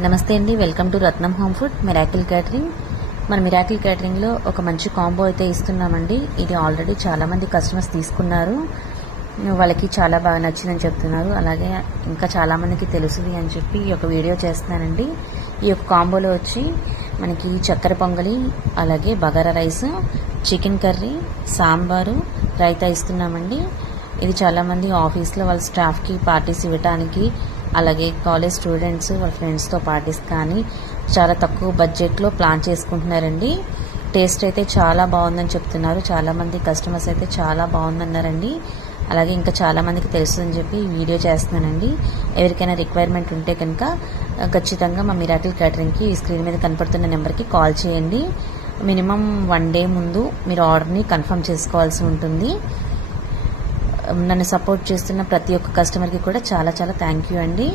నమస్తే అండి, welcome to Ratnam home food miracle catering. మన మిరాకిల్ క్యాటరింగ్లో ఒక మంచి కాంబో అయితే ఇస్తున్నామండి. ఇది ఆల్రెడీ చాలామంది కస్టమర్స్ తీసుకున్నారు, వాళ్ళకి చాలా బాగా నచ్చిందని చెప్తున్నారు. అలాగే ఇంకా చాలామందికి తెలుసుది అని చెప్పి ఈ యొక్క వీడియో చేస్తున్నానండి. ఈ యొక్క కాంబోలో వచ్చి మనకి చక్కెర పొంగలి, అలాగే bagara rice, chicken curry, sambar, raita ఇస్తున్నామండి. ఇది చాలామంది ఆఫీస్లో వాళ్ళ స్టాఫ్కి పార్టీస్ ఇవ్వడానికి, అలాగే కాలేజ్ స్టూడెంట్స్ వాళ్ళ ఫ్రెండ్స్తో పార్టీస్ కానీ చాలా తక్కువ బడ్జెట్లో ప్లాన్ చేసుకుంటున్నారండి. టేస్ట్ అయితే చాలా బాగుందని చెప్తున్నారు. చాలామంది కస్టమర్స్ అయితే చాలా బాగుందన్నారండి. అలాగే ఇంకా చాలామందికి తెలుస్తుందని చెప్పి వీడియో చేస్తున్నానండి. ఎవరికైనా రిక్వైర్మెంట్ ఉంటే కనుక ఖచ్చితంగా మా మిరాకిల్ క్యాటరింగ్కి ఈ స్క్రీన్ మీద కనపడుతున్న నెంబర్కి కాల్ చేయండి. మినిమం 1 డే ముందు మీరు ఆర్డర్ని కన్ఫర్మ్ చేసుకోవాల్సి ఉంటుంది. నన్ను సపోర్ట్ చేస్తున్న ప్రతి ఒక్క కస్టమర్కి కూడా చాలా చాలా థ్యాంక్ యూ అండి.